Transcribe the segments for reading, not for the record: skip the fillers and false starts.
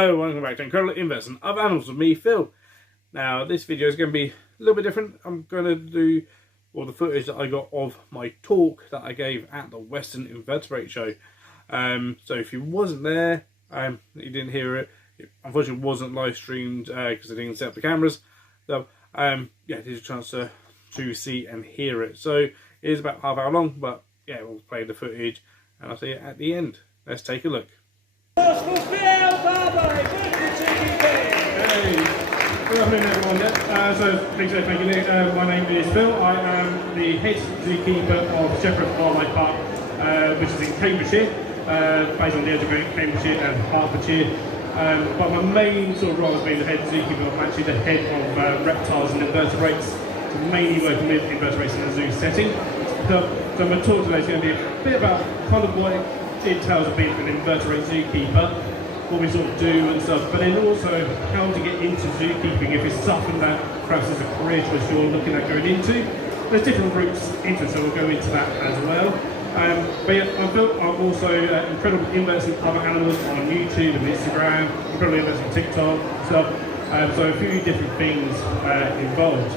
Hello, welcome back to Incredible Inverts of Animals with me, Phil. Now, this video is going to be a little bit different. I'm going to do all the footage that I got of my talk that I gave at the Western Invertebrate Show. So if you wasn't there, you didn't hear it. It unfortunately wasn't live streamed because I didn't set up the cameras. So, yeah, there's a chance to see and hear it. So it is about half hour long, but yeah, we'll play the footage and I'll see you at the end. Let's take a look. Hey, good afternoon everyone. Thank you. My name is Phil. I am the head zookeeper of Shepperton Wildlife Park, which is in Cambridgeshire, based on the edge of Cambridgeshire and Hertfordshire. But my main sort of role has been the head zookeeper. I'm actually the head of reptiles and invertebrates, so mainly working with invertebrates in a zoo setting. So my talk today is going to be a bit about kind of what it entails of being an invertebrate zookeeper, what we sort of do and stuff, but then also how to get into zookeeping if it's something that perhaps is a career choice you're looking at going into. There's different routes into it, so we'll go into that as well. But yeah, I'm also Incredible Inverts and Other Animals on YouTube and Instagram, Incredible Inverts on TikTok and stuff. So a few different things involved.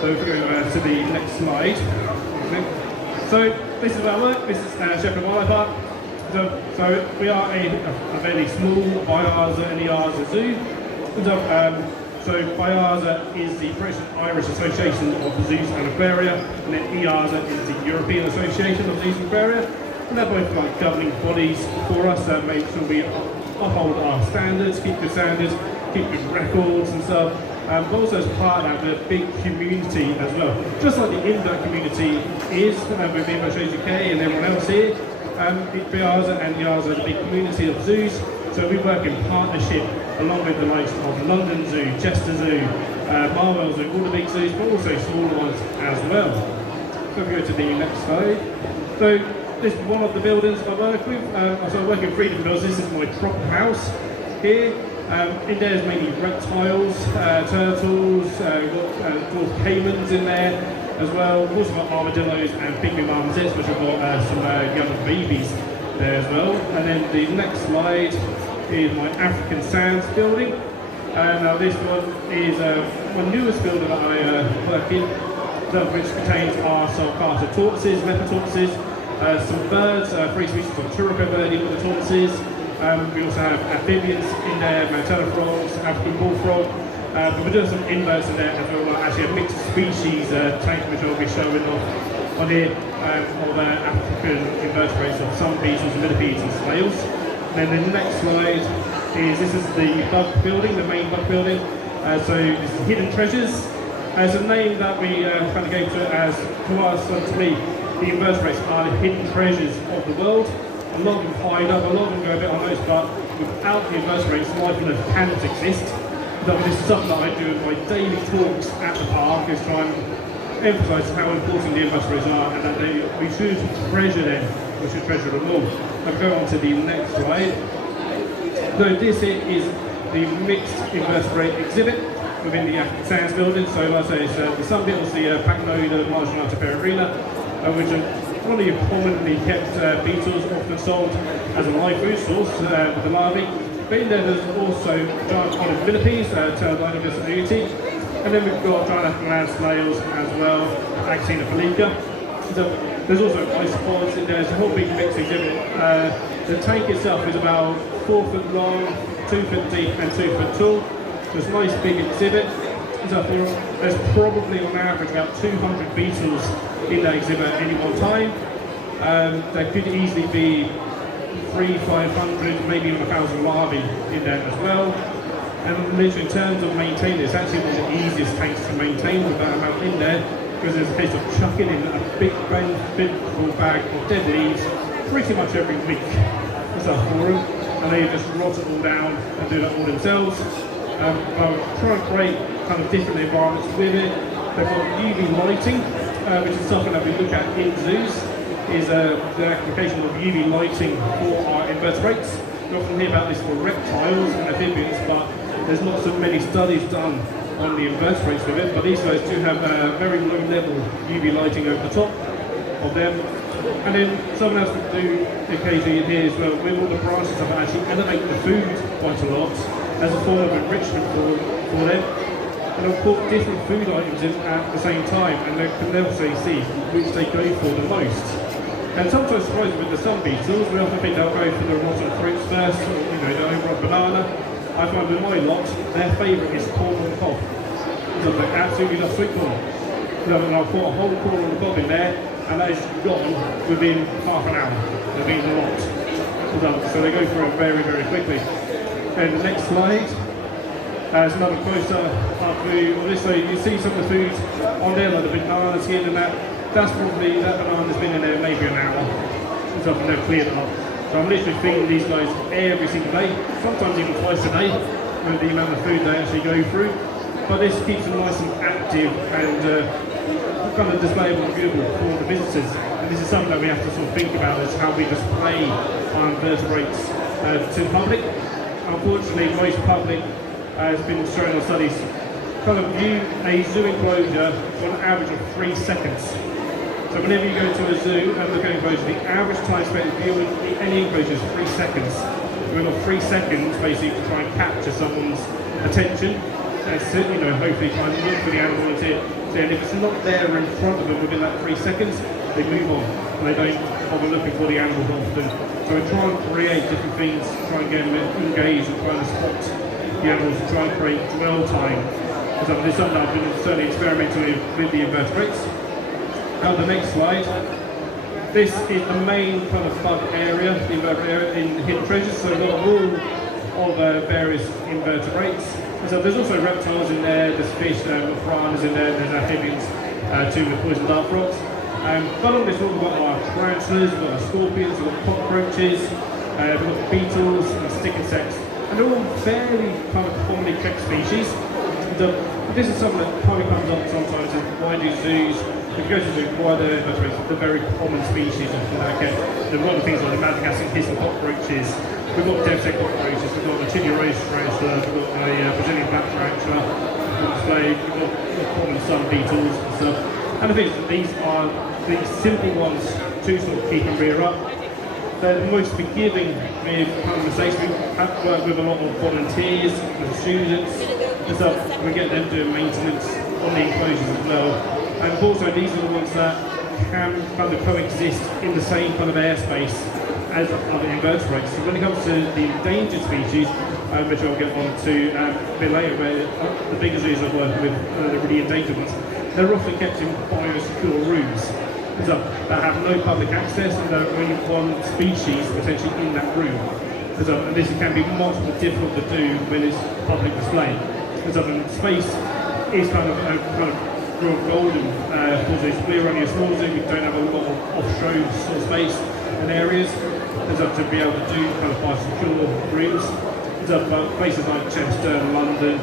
So if we go to the next slide. So this is our work. This is Shepperton Wildlife Park. So we are a very small BIARZA and EARZA zoo. So BIARZA is the British and Irish Association of Zoos and Aquaria, and then EARZA is the European Association of Zoos and Aquaria. And they're both like governing bodies for us that make sure we uphold our standards, keep good standards, keep good records and stuff. But also as part of that, the big community as well. Just like the invert community is with Invert Shows UK and everyone else here. BIARZA and EARZA are the big community of zoos, so we work in partnership along with the likes of London Zoo, Chester Zoo, Marwell Zoo, all the big zoos, but also smaller ones as well. So if we go to the next slide. So this is one of the buildings I work with. So I work in 3 different buildings. This is my prop house here. In there is mainly reptiles, turtles, we've got dwarf caimans in there as well. We've also got armadillos and pygmy marmosets, which have got some young babies there as well. And then the next slide is my African sands building. Now this one is my newest building that I work in, which contains our sulcata tortoises, leopard tortoises, some birds, 3 species of turrico bird in with the tortoises. We also have amphibians in there, mantella frogs, African bullfrog. But we're doing some inverts in there as well, actually a mixed species tank which I'll be showing off on here of African invertebrates of some beetles, millipedes and snails. And then the next slide this is the bug building, the main bug building. So this is Hidden Treasures. It's a name that we kind of gave to it as, to us, to me, the invertebrates are the hidden treasures of the world. A lot of them hide up, a lot of them go a bit unnoticed, but without the invertebrates, life on Earth cannot exist. This is something that I do in my daily talks at the park, is try and emphasise how important the invertebrates are and that we should treasure them, we should treasure them all. I'll go on to the next slide. So this is the mixed invertebrate exhibit within the African Sands building. So like I say, it's the sun beetles, the Pachynoda marginata peregrina, which are one of your commonly kept beetles, often sold as a live food source with the larvae. But in there's also giant olive millipedes, Turdolinus anuti, and then we've got giant African land snails as well, Axina felica. So there's also isopods in there. It's a whole big mixed exhibit. The tank itself is about 4 foot long, 2 foot deep, and 2 foot tall. So it's a nice big exhibit. So there's probably on average about 200 beetles in that exhibit at any one time. There could easily be 300-500, maybe even 1,000 larvae in there as well. And literally in terms of maintaining, it's actually one of the easiest tanks to maintain with that amount in there, because there's a case of chucking in a big full bag of dead leaves pretty much every week. That's a for them, and they just rot it all down and do that all themselves. Try and create kind of different environments with it. They've got UV lighting, which is something that we look at in zoos, is the application of UV lighting for our invertebrates. We often hear about this for reptiles and amphibians, but there's not so many studies done on the invertebrates with it, but these guys do have very low level UV lighting over the top of them. And then something else we do occasionally here as well, with all the branches that actually elevate the food quite a lot. as a form of enrichment for them. And they'll put different food items in at the same time, and they can also see which they go for the most. And sometimes, surprising with the sun beetles, we often think they'll go for the rotten fruits first, or, the overripe banana. I find with my lot, their favourite is corn on the cob. So they absolutely love sweet corn. And I'll put a whole corn on the cob in there, and that is gone within half an hour. They've eaten a lot. So they go through it very, very quickly. And the next slide. It's another closer up view of this. So you see some of the food on there, like the banana skin and that. That's probably, that banana's been in there maybe an hour. So they've cleared it up. So I'm literally feeding these guys every single day, sometimes even twice a day, with the amount of food they actually go through. But this keeps them nice and active and kind of displayable and viewable for the visitors. And this is something that we have to sort of think about, is how we display our invertebrates to the public. Unfortunately, most public has been shown on studies kind of view a zoo enclosure for an average of 3 seconds. So whenever you go to a zoo and look at an enclosure, the average time spent viewing any enclosure is 3 seconds. We've got 3 seconds basically to try and capture someone's attention and hopefully try and look for the animal and if it's not there in front of them within that 3 seconds, they move on and they don't bother looking for the animal often. So we try and create different things, try and get them engaged and try and spot the animals and try and create dwell time. So this is something I've been certainly experimenting with the invertebrates. Now the next slide. This is the main kind of bug area, the invertebrate area in Hidden Treasures. So we've got a wall of various invertebrates. So there's also reptiles in there, there's fish, piranhas in there, there's amphibians, too, with poison dart frogs. But on this wall we've got our tarantulas, we've got our scorpions, we've got cockroaches, we've got beetles and stick insects. And they're all fairly kind of commonly kept species. This is something that probably comes up sometimes in why do zoos, if you go to the zoo, why the very common species of there are a lot of things like the Madagascar hissing cockroaches, we've got dev-set cockroaches, we've got the Tineurose tarantula, we've got the Brazilian black tarantula, we've got the common sun beetles and stuff. And the thing is that these are the simple ones to sort of keep and rear up. They're the most forgiving with kind of mistakes. We have worked with a lot of volunteers, with students, and stuff. We get them doing maintenance on the enclosures as well. And also these are the ones that can kind of coexist in the same kind of airspace as other invertebrates. So when it comes to the endangered species, which I'll get on to a bit later, where the bigger zoos I'm working with, the really endangered ones, they're often kept in biosecure rooms that have no public access, and there are only one species potentially in that room. And this can be much more difficult to do when it's public display. And space is kind of real golden for this. We're only a small zoo, we don't have a lot of off-show sort of space and areas to be able to do kind of biosecure rooms. But places like Chester and London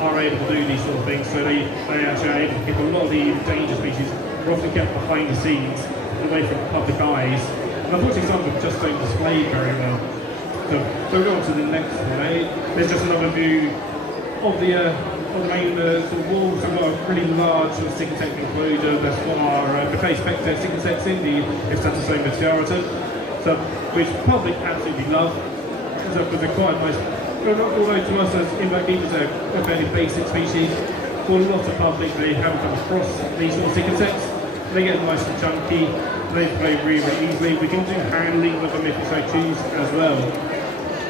are able to do these sort of things, so they actually are able to keep a lot of the endangered species are often kept behind the scenes, away from public eyes, and unfortunately some of them just don't display very well. So we'll go on to the next slide. There's just another view of the main sort of walls. We've got a really large sort of stick insect enclosure. That's got our Bacchae spectre stick insects in, the Ipstatosoma tiarata, which the public absolutely love, because they're quite nice. Although to us as invert keepers, they're a fairly basic species. For a lot of public, they haven't come across these sort of stick insects. They get nice and chunky, they play really, really easily. We can do handling with them if we so choose as well.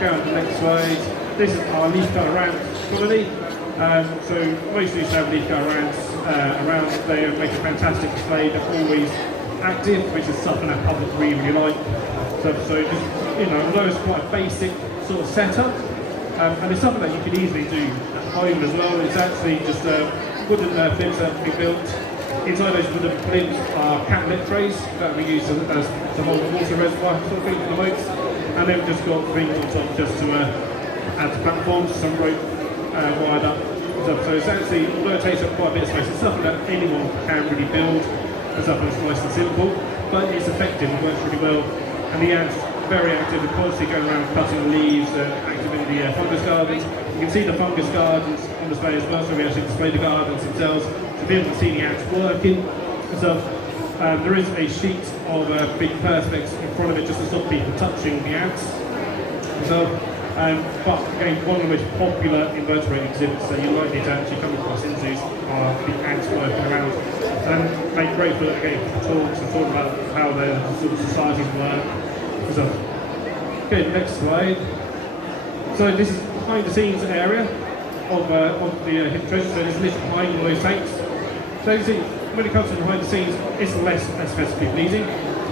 Go on to the next slide. This is our leaf-cutter ant colony. So most of these have leaf-cutter ants around. They make a fantastic display. They're always active, which is something that public really, really like. So just, although it's quite a basic sort of setup, and it's something that you can easily do at home as well. It's actually just wooden flips that we built. Inside those wooden flips are catnip trays that we use as to hold the water reservoir sort of thing for the boats, and then we've just got things on top just to add to platforms, some rope wired up. So it's actually, although it takes up quite a bit of space, it's something that anyone can really build. It's something that's nice and simple, but it's effective, it works really well. And the ants very active, they're constantly going around cutting the leaves, active in the fungus gardens. You can see the fungus gardens on display as well, so we actually display the gardens themselves to be able to see the ants working. So there is a sheet of big perspex in front of it just to stop people touching the ants. So But again, one of the most popular invertebrate exhibits that you're likely to actually come across in zoos are the ants working around. Make great for again talks and talk about how their sort of societies work. So, okay, next slide. So this is behind the scenes area of the hidden treasure. So there's literally behind all those tanks. So you see, when it comes to behind the scenes, it's less aesthetically pleasing.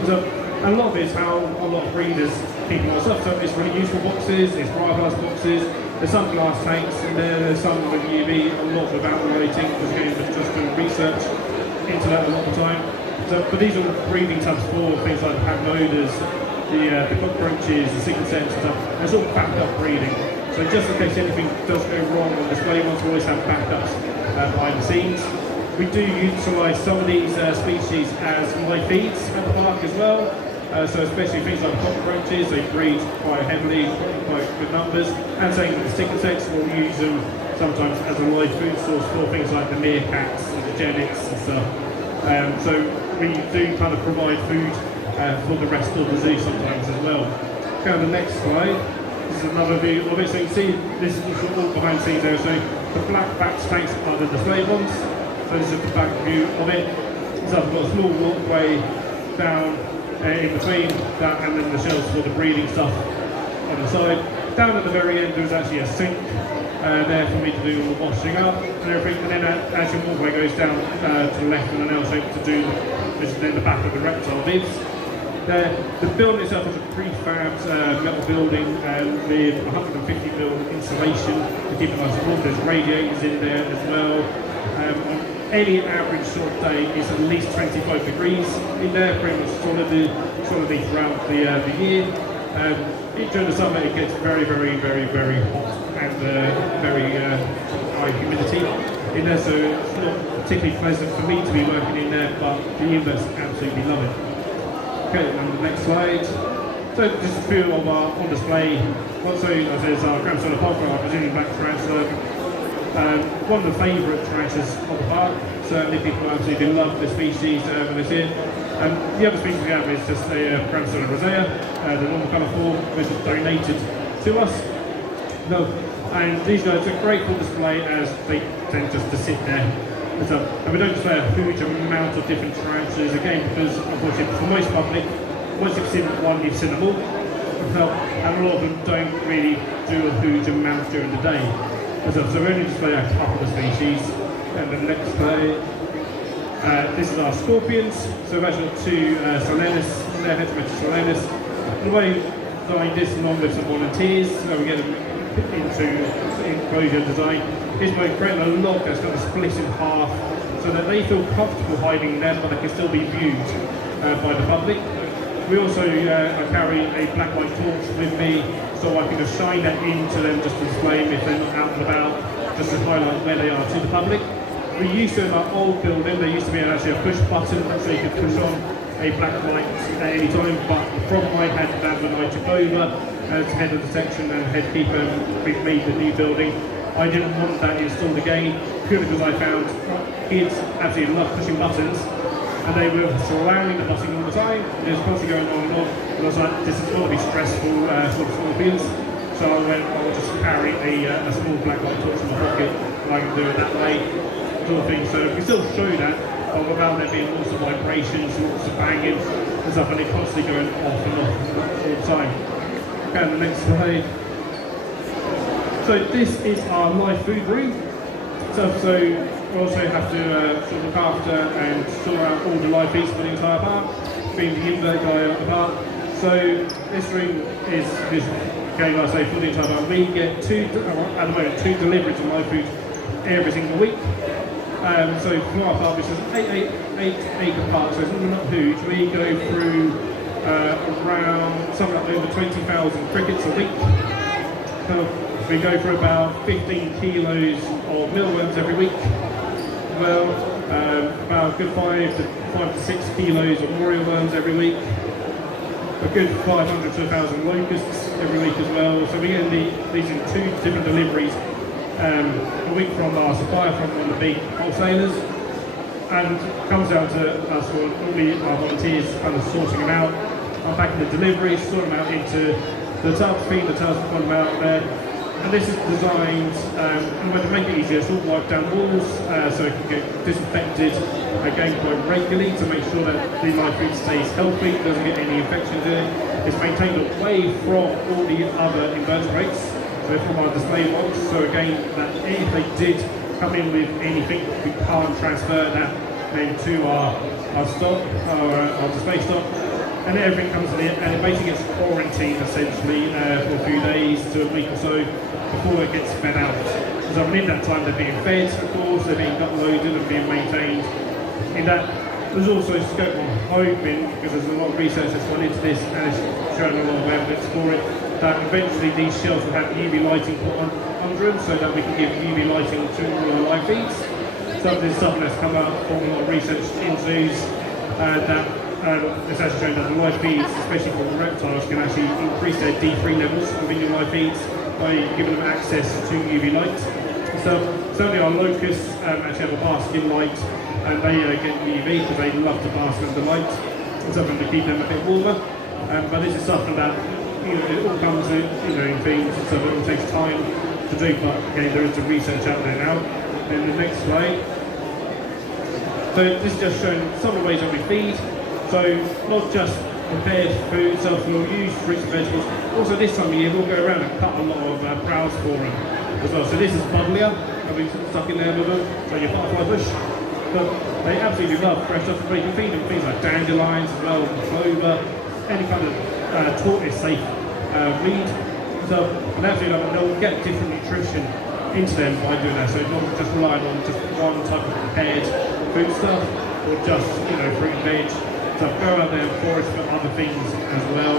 So a lot of it is how a lot of breeders keep our stuff. So it's really useful boxes, it's bright glass boxes, there's some glass tanks in there's some with UV, a lot without lighting, because again, we're just doing research into that a lot of the time. So, but these are breeding tubs for things like the pagnodas, the cockroaches, the cycadsecs and stuff. And it's all backed up breeding. So just in case anything does go wrong on display ones, we always have backups behind the scenes. We do utilise some of these species as live feeds at the park as well. So especially things like cockroaches, they breed quite heavily, quite good numbers. And same with the cycadsecs, we'll use them sometimes as a live food source for things like the meerkats and the genets and stuff. So we do kind of provide food for the rest of the zoo sometimes as well. Go on the next slide. This is another view of it. So you can see this is all behind the scenes there. So the black backed tanks are the display ones. So this is the back view of it. So I've got a small walkway down in between that and then the shelves for the breeding stuff on the side. Down at the very end there's actually a sink there for me to do all the washing up and everything, and then as your walkway goes down to the left in an L shape to do this is then the back of the reptile bibs. The building itself is a prefab metal building with 150mm insulation to keep it nice and warm. There's radiators in there as well. On any average sort of day is at least 25 degrees in there, pretty much solidly throughout the year. During the summer it gets very hot and very high humidity in there, so it's not particularly pleasant for me to be working in there, but the inverts absolutely love it. Okay, and the next slide. So just a few of our on display. Also, there's our Grand Solar Park, our Brazilian black tarantula. One of the favourite tarantulas of the park. Certainly people absolutely love the species when they see it. The other species we have is just a Grand Solar rosea, the normal colour form, which was donated to us. And these guys are great for display as they tend just to sit there. And we don't display a huge amount of different tarantulas, again because unfortunately for most public, once you've seen one, you've seen them all. And a lot of them don't really do a huge amount during the day. So we only display a couple of species. And the next slide. This is our scorpions. So we've actually got two Solenis, Heterometra Solenis. The way we designed this along with some volunteers, so we get them into enclosure design, is by creating a lock that's kind of split in half so that they feel comfortable hiding there but they can still be viewed by the public. We also carry a black light torch with me so I can just shine that into them just to display them if they're not out and about, just to highlight where they are to the public. We used to, in our old building, there used to be actually a push button so you could push on a black light at any time, but the problem I had that when I took over as head of the section and head keeper, we've made the new building. I didn't want that installed again, purely because I found kids absolutely love pushing buttons, and they were surrounding the button all the time. It was constantly going on and on, and I was like, this is going to be stressful for the scorpions. So I went, I'll just carry a small black light torch in my pocket, and I can do it that way, sort of thing. So we still show that, but without there being lots of vibrations, lots of banging and stuff, and it constantly going off and off all the time. Okay, the next slide. So this is our live food room. So we also have to sort of look after and sort out all the live feeds for the entire park, being the invert guy at the park. So this room is again, like I say, for the entire park. We get at the moment two deliveries of live food every single week. So for our park, which is an 8-acre park, so it's not huge. We go through around something like over 20,000 crickets a week. So we go for about 15 kilos of mealworms every week. Well, about a good 5 to 6 kilos of Moriel worms every week. A good 500 to 1,000 locusts every week as well. So we get these in two different deliveries a week from our supplier, from one of the big wholesalers, and it comes down to us, normally our volunteers kind of sorting them out, unpacking the deliveries, sorting them out into the tails feed, the tails put them out there. And this is designed to make it easier, sort of wipe down walls so it can get disinfected again quite regularly to make sure that the live feed stays healthy, doesn't get any infections in it. It's maintained away from all the other invertebrates, so from our display box. So again, that if they did come in with anything, we can't transfer that then to our stock, our display stock. And everything comes in and it basically gets quarantined essentially for a few days to a week or so before it gets fed out. So in that time they're being fed, of course, they're being uploaded and being maintained. In that, there's also scope of hoping, because there's a lot of research that's gone into this and it's shown a lot of evidence for it, that eventually these shells will have UV lighting put under them so that we can give UV lighting to all our live feeds. So this is something that's come out from a lot of research in zoos that it's actually shown that the live feeds, especially for reptiles, can actually increase their D3 levels within your live feeds by giving them access to UV light. So certainly our locusts actually have a basking light, and they get UV because they love to bask under light. It's something to keep them a bit warmer. But this is something that it all comes in, in things, so it all takes time to do. But again, there is some research out there now. And the next slide. So this is just showing some of the ways that we feed. So not just prepared food, so we'll use fruits and vegetables. Also this time of year we'll go around and cut a lot of browse for them as well. So this is buddleia, I've been stuck in there with them, so your butterfly bush. But they absolutely love fresh stuff, but you can feed them things like dandelions as well, clover, any kind of tortoise-safe weed. So they absolutely love it. They'll get different nutrition into them by doing that. So it's not just relying on just one type of prepared food stuff, or just fruit and veg. So go out there and forage for other things as well.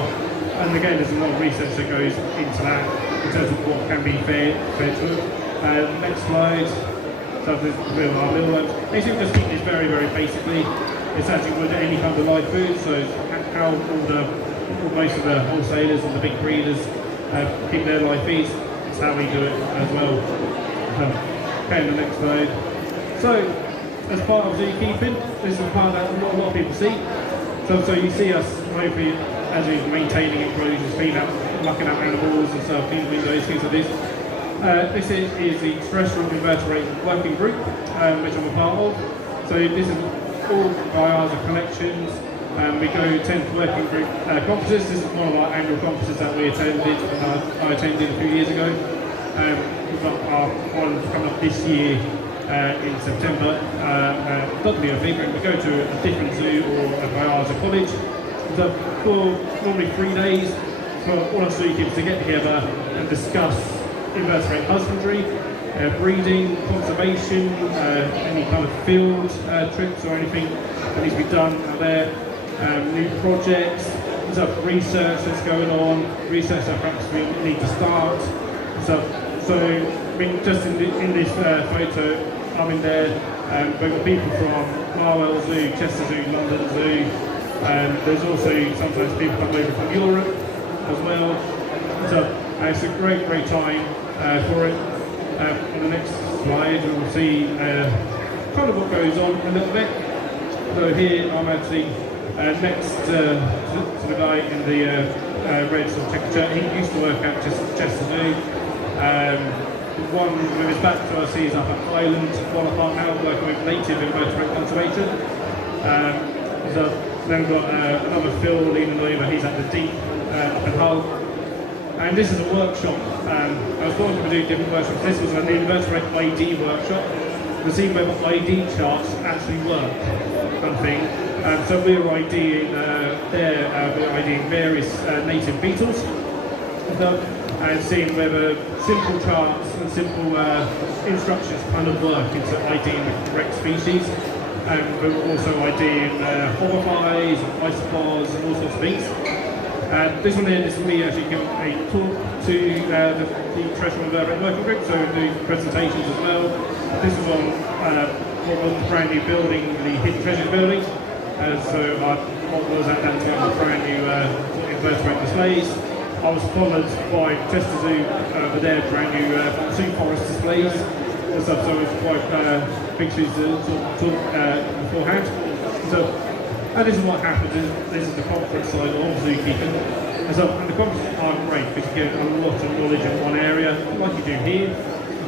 And again, there's a lot of research that goes into that in terms of what can be fed to them. Next slide. So there's our little ones. Basically, just keep this very, very basically. It's actually with any kind of live food. So how most of the wholesalers and the big breeders keep their live feeds. It's how we do it as well. Okay, the next slide. So as part of zookeeping, this is the part that not a lot of people see. So you see us hopefully as we're maintaining enclosures, cleaning out, mucking out animals and stuff, cleaning windows, things like this. This is the terrestrial invertebrate working group, which I'm a part of. So this is all by ours collections. We go attend working group conferences. This is one of our annual conferences that we attended, and I attended a few years ago. We've got our one coming up this year in September, Dudley I think, and we go to a different zoo or a Bioza college. So for normally 3 days for all our zookeepers to get together and discuss invertebrate husbandry, breeding, conservation, any kind of field trips or anything that needs to be done out there, new projects, research that's going on, research that perhaps we need to start. So I mean, just in this photo, I'm in there, we've got people from Marwell Zoo, Chester Zoo, London Zoo, there's also sometimes people come over from Europe as well. So it's a great time for it. On the next slide we'll see kind of what goes on a little bit. So here I'm actually next to the guy in the red sort of checker shirt. He used to work at Chester Zoo. One with his back to us, he's up at Highland, one apart now, working with native invertebrate conservation. So then we've got another Phil leaning over, he's at the Deep up in Hull. And this is a workshop. I was talking about doing different workshops. This was an invertebrate ID workshop to see whether ID charts actually work. So we're IDing we're IDing various native beetles. And seeing whether simple charts and simple instructions kind of work into IDing the correct species. And we're also IDing hoverflies, isopods, and all sorts of things. This one here, this is me actually giving a talk to the terrestrial invertebrate working group, so we do presentations as well. This is on what was the brand new building, the Hidden Treasures building. So what was at that time the brand new invertebrate displays. I was followed by Chester Zoo with their brand new zoo forest displays and stuff, so it was quite big shoes to talk beforehand. So, and this is what happens, this is the conference side of zookeeping. And the conferences are great because you get a lot of knowledge in one area, like you do here.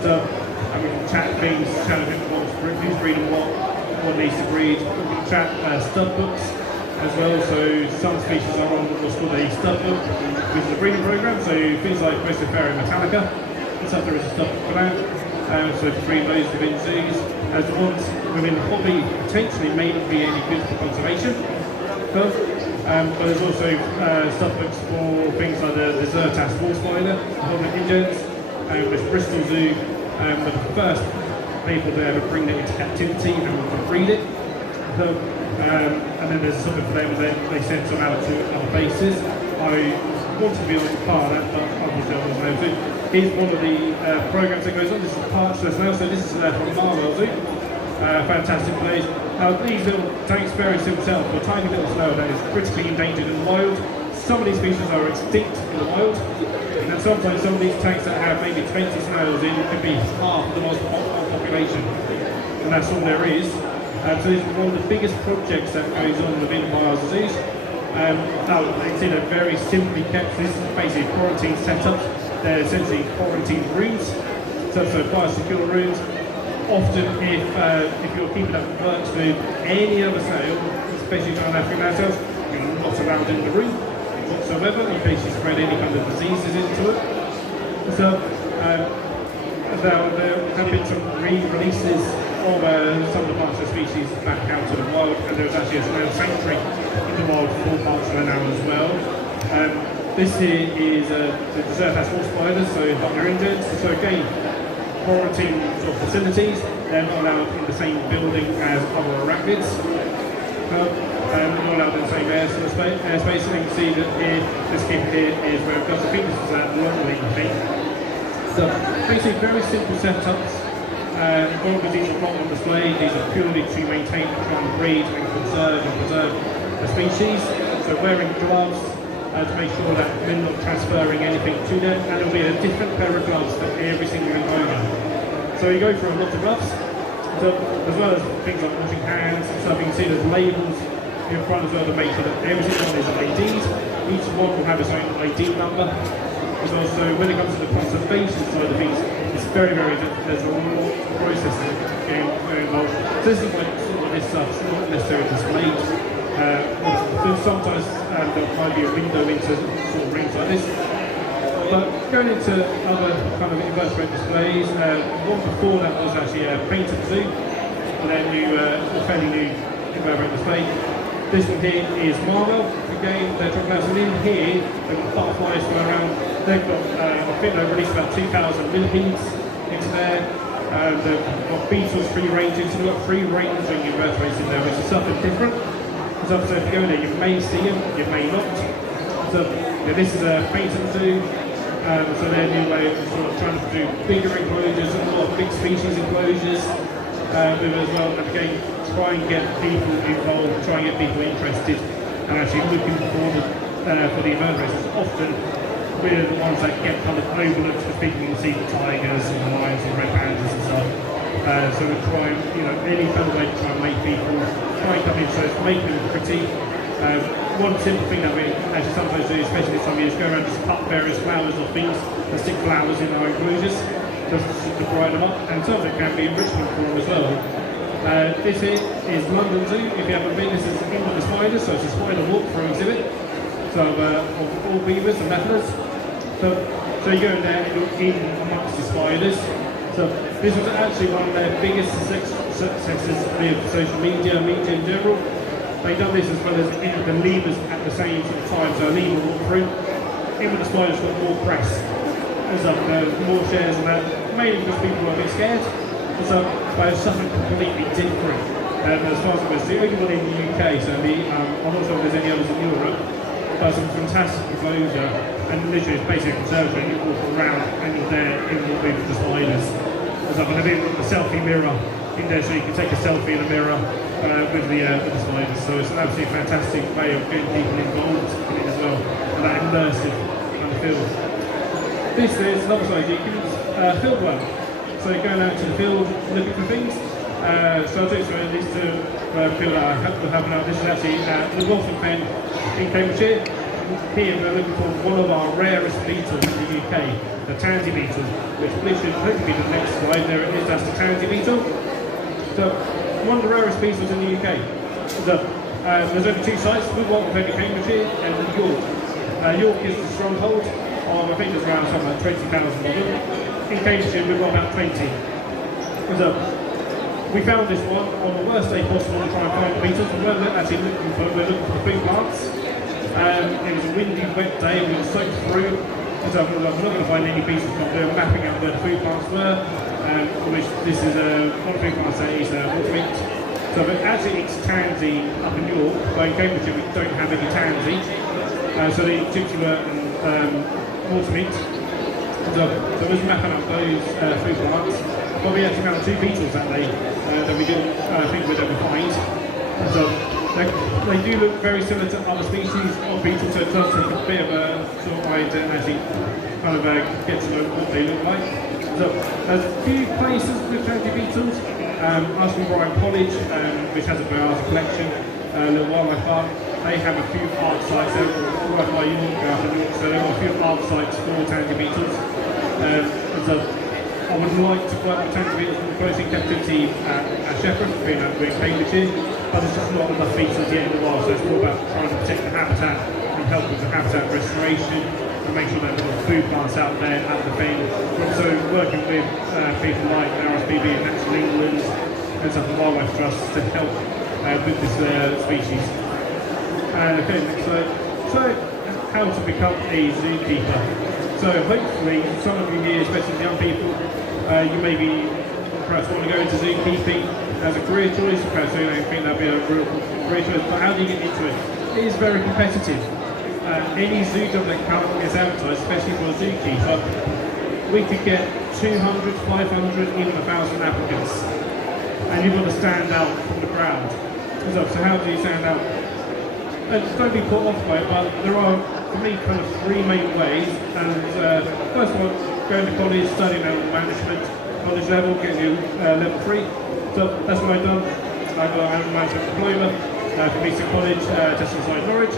And we can chat things, chat a bit about who's reading what needs to read. We can chat stud books as well. So some species are on what's called a stud book, which is a breeding program. So things like Chrysopharia metallica, and stuff there is a stud book for that. So to breed those within zoos, as the ones within the hobby potentially may not be any good for conservation. But there's also stud books for things like the Zertas wall spider, the Holland Indens, with Bristol Zoo. Were the first people to ever bring it into captivity and breed it. And then there's something for them that they send some out to other bases. I want to be on part of that, but obviously I wasn't able to. Here's one of the programs that goes on. This is Parchless now, so this is from Marwell Zoo. Fantastic place. These little tanks, very simple self, a tiny little snail that is critically endangered in the wild. Some of these species are extinct in the wild, and sometimes some of these tanks that have maybe 20 snails in could be half of the most population, and that's all there is. So this is one of the biggest projects that goes on within Wales Zoos. Now, you see they're very simply kept. This is basically quarantine setups. They're essentially quarantine rooms, so biosecure rooms. Often, if you're keeping up works with any other snail, especially non-African snails, you're not allowed in the room whatsoever in case you spread any kind of diseases into it. So there have been some re-releases of some of the parts of the species back out to the wild, and there's actually a snail sanctuary in the wild for parts of now as well. This here is the Zertas wall spiders, so Holland Indens. So again, quarantine sort of facilities, they're not allowed in the same building as other arachnids. Not allowed in the same airspace. And you can see that here, this keeper here is where it goes. I think this is that long-legged thing. So basically very simple setups. All of these are not on display. These are purely to maintain, try and breed and preserve the species. So wearing gloves to make sure that we're not transferring anything to them, and there'll be a different pair of gloves for every single enclosure. So you go through a lot of gloves, so as well as things like washing hands and stuff. You can see there's labels in front as well to make sure that every single one is ID'd. Each one will have its own ID number. As well, so when it comes to the conservation side of things, it's very, there's a lot of processing going involved. So this is like sort of this stuff, it's not necessarily displayed. Sometimes there might be a window into sort of rings like this. But going into other kind of invertebrate displays, one before that was actually a painted zoo, and then fairly new invertebrate display. This one here is Marwell. Again, they're talking about, and in here, they've got butterflies from around. They've got, I think they've released about 2,000 millipedes into there. They've got beetles free ranging, so they've got free ranging invertebrates in there, which is something different. So if you go in there, you may see them, you may not. So this is a painted zoo. So they're a new way of sort of trying to do bigger enclosures, a lot of big species enclosures with it as well. And again, try and get people involved, try and get people interested, and actually looking for the invertebrates. Often we're the ones that get kind of overlooked because people can see the tigers and the lions and red pandas and stuff. So we try and, any kind of way to try and make people try and come in, so it's making them pretty. One simple thing that we actually sometimes do, especially this time of year, is go around and just cut various flowers or things and stick flowers in our enclosures just to brighten them up, and some of it can be enrichment for them as well. This here is London Zoo. If you haven't been, this is England the Spiders, so it's a spider walkthrough exhibit. So of all beavers and leopards. So you go in there and look in amongst the spiders. So this was actually one of their biggest successes with social media in general. They've done this as well as in the lemurs at the same sort of time. So a lemur walked through. In with the spiders got more press. There's more shares and that, mainly because people were a bit scared. But it's something completely different. As far as I'm concerned, the only one in the UK, so I'm not sure if there's any others in Europe, but some fantastic enclosure, and literally it's basically a conservatory, and you walk around and you're there in with the spiders. And they've got the selfie mirror in there, so you can take a selfie in the mirror with the spiders. So it's an absolutely fantastic way of getting people involved in it as well, and that immersive kind of feel. This is another side, you can use field work. So going out to the field looking for things. So I'll take you through these two field that I have now. This is actually the Wolfen Fen in Cambridgeshire. here we're looking for one of our rarest beetles in the UK, the tansy beetle, which literally hopefully be the next slide. There it is, that's the tansy beetle. So, one of the rarest beetles in the UK. So, there's only 2 sites, we've got over Cambridgeshire and York. York is the stronghold of, I think there's around something like 20,000 of them. In Cambridgeshire we've got about 20. So, we found this one on the worst day possible to try and find beetles. We weren't actually looking for, we're looking for food plants. It was a windy, wet day, we were soaked through. So we're not going to find any beetles, but we were mapping out where the food plants were, which this is one food plant that is watermeat. So but actually it's tansy up in York, but in Cambridgeshire we don't have any tansy. So the gypsy and watermeat. So we're mapping up those food plants. But we actually found 2 beetles that day that we didn't think we'd ever find. So they do look very similar to other species of beetles, so it does take a bit of a sort of way to actually kind of get to know what they look like. So there's a few places with tansy beetles. Aston Bryan College, which has a biology collection, little wildlife park, they have a few art sites there, right by York, so they've got a few art sites for tansy beetles. So I would like to work with tansy beetles from the closing captivity at Shepperton, being in Cambridgeshire, but there's just not enough beetles yet in the wild, so it's more about trying to protect the habitat and help with the habitat restoration and make sure that there are food plants out there at the thing. We're also working with people like RSPB and Natural England and some wildlife trusts to help with this species. Okay, so how to become a zookeeper. So hopefully some of you here, especially young people, you maybe perhaps want to go into zookeeping as a career choice, perhaps you don't think that'd be a real career choice, but how do you get into it? It is very competitive. Any zoo job that currently is advertised, especially for a zookeeper, we could get 200, 500, even 1,000 applicants. And you've got to stand out from the crowd. So how do you stand out? Don't be put off by it, but there are, for me, kind of 3 main ways. And first one, going to college, studying animal management, college level, getting your level 3. So that's what I've done. I got an animal management diploma from Eton College, just inside Norwich.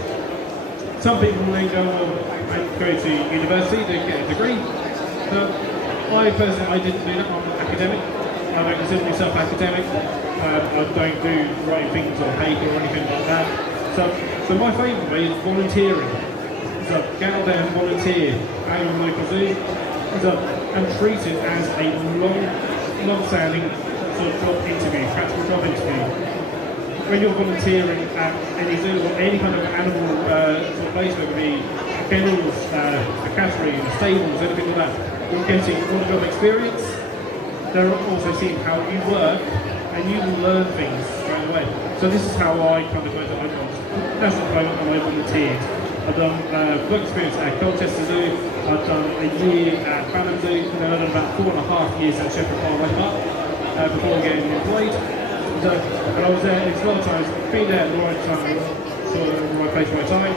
Some people may go and go to university, they get a degree. So I personally, I didn't do that. I'm an academic. I don't consider myself academic. I don't do writing things on paper or anything like that. So my favourite way is volunteering. So get out there and volunteer at your local zoo. And treat it as a long-standing sort of job interview, practical job interview. When you're volunteering at any zoo or any kind of animal sort of place, whether it be kennels, the cattery, the stables, anything like that, you're getting on-the-job experience. They're also seeing how you work, and you will learn things straight away. So this is how I kind of go to my jobs. That's the moment when I volunteered. I've done work experience at Colchester Zoo, I've done a year at Balham Zoo, and then I've done about 4.5 years at Shepperton Wildlife Park before getting employed. So, and I was there, it's a lot of times, being there at the right time, sort of the right place, right time.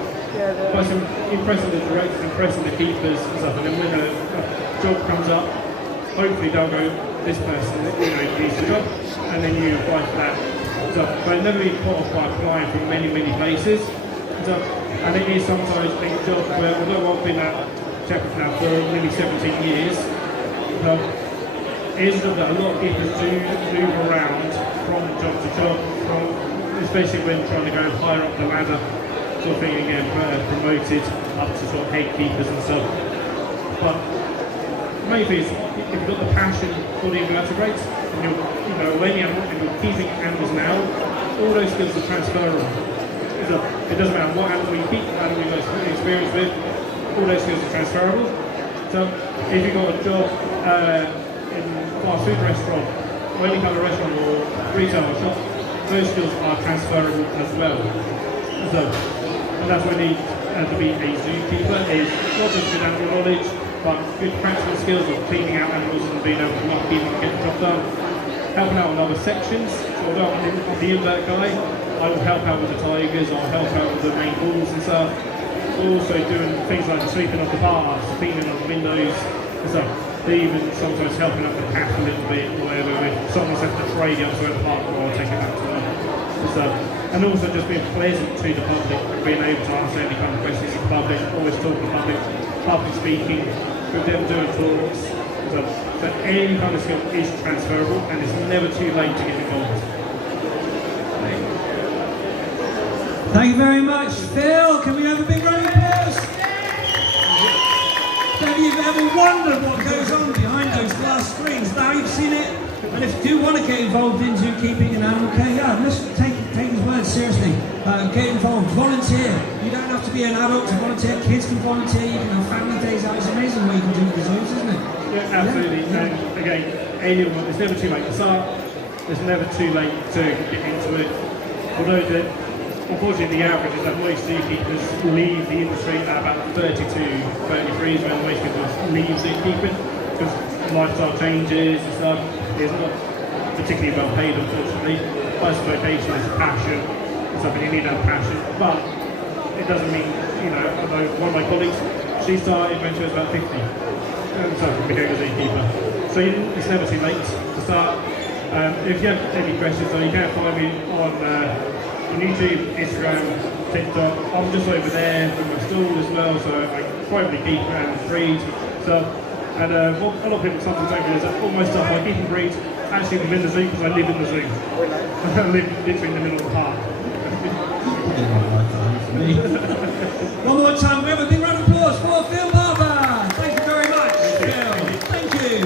But some impressing the directors, impressing the keepers and stuff, and then when a job comes up, hopefully they'll go, this person, needs the job, and then you apply for that. So, but I've never been put off by applying from many places. So, and it is sometimes a job where, although I've been at Shepperton now for nearly 17 years, it is a job that a lot of people do move around from job to job, especially when trying to go higher up the ladder, sort of thing, again, promoted up to sort of head keepers and stuff. But maybe if you've got the passion for the invertebrates, and you're any animal, and you're keeping animals now, all those skills are transferable. So it doesn't matter what animal you keep, what animal you've got experience with, all those skills are transferable. So if you've got a job in a fast food restaurant, or any kind of restaurant or retail or shop, those skills are transferable as well. So, and that's what we need to be a zookeeper, is not just good animal knowledge, but good practical skills of cleaning out animals and being able to not keep them, get the job done. Helping out on other sections, so although I'm the invert guy, I will help out with the tigers, I'll help out with the main bulls and stuff. Also doing things like sweeping up the bars, cleaning up the windows and stuff. They even sometimes helping up the path a little bit, or whatever. If someone's left a tray the other side of the park, I'll take it back to them. So and also just being pleasant to the public, being able to answer any kind of questions in public, always talking to public speaking, with them doing talks. So any kind of skill is transferable, and it's never too late to get involved. Thank you very much, Phil. Can we have a big round of applause? Have you ever wondered what goes on behind those glass screens? Now you've seen it, and if you do want to get involved in zookeeping and animal care, yeah, let's take his words seriously. Get involved, volunteer. You don't have to be an adult to volunteer. Kids can volunteer. You can have family days out. It's amazing what you can do with the zoos, isn't it? Yeah, absolutely. Yeah. And again, anyone, it's never too late to start. It's never too late to get into it. Although unfortunately, the average is that most zookeepers leave the industry at about 32, 33 is when most people leave zookeeping, because lifestyle changes and stuff. It's not particularly well paid, unfortunately. First vocation is passion. It's something you need to have passion, but it doesn't mean, you know, although one of my colleagues, she started when she was about 50, and so became a zookeeper. So it's never too late to start. If you have any questions, though, you can find me on YouTube, Instagram, TikTok. I'm just over there with my stall as well, so I privately keep and breed stuff. And what a lot of people sometimes don't realise that all my stuff I keep and breed actually within the zoo, because I live in the zoo. I live literally in the middle of the park. One more time, we have a big round of applause for Phil Barber. Thank you very much, Phil. Thank you.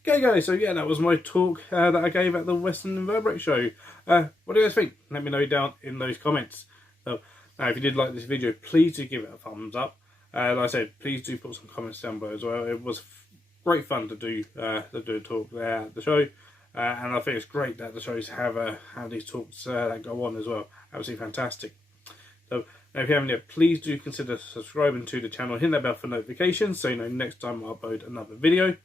Okay guys, so yeah, that was my talk that I gave at the Western Invertebrate Show. What do you guys think? Let me know down in those comments. Now if you did like this video, please do give it a thumbs up. Like I said, please do put some comments down below as well. It was great fun to do a talk there at the show. And I think it's great that the shows have these talks that go on as well. Absolutely fantastic. So now if you haven't yet, please do consider subscribing to the channel, hit that bell for notifications so you know next time I upload another video.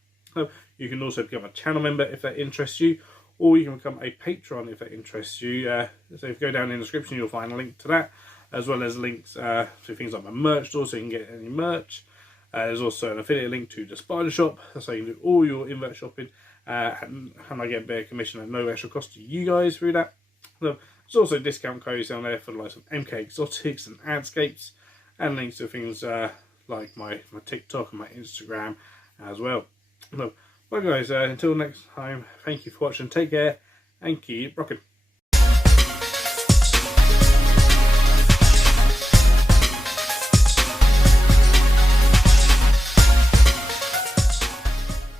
You can also become a channel member if that interests you, or you can become a patron if that interests you. So if you go down in the description, you'll find a link to that, as well as links to things like my merch store, so you can get any merch. There's also an affiliate link to the Spider Shop, so you can do all your invert shopping, and I get a bit of commission at no extra cost to you guys through that. So there's also discount codes down there for the likes of MK Exotics and Adscapes, and links to things like my TikTok and my Instagram as well. Well guys, until next time, thank you for watching, take care, and keep rocking.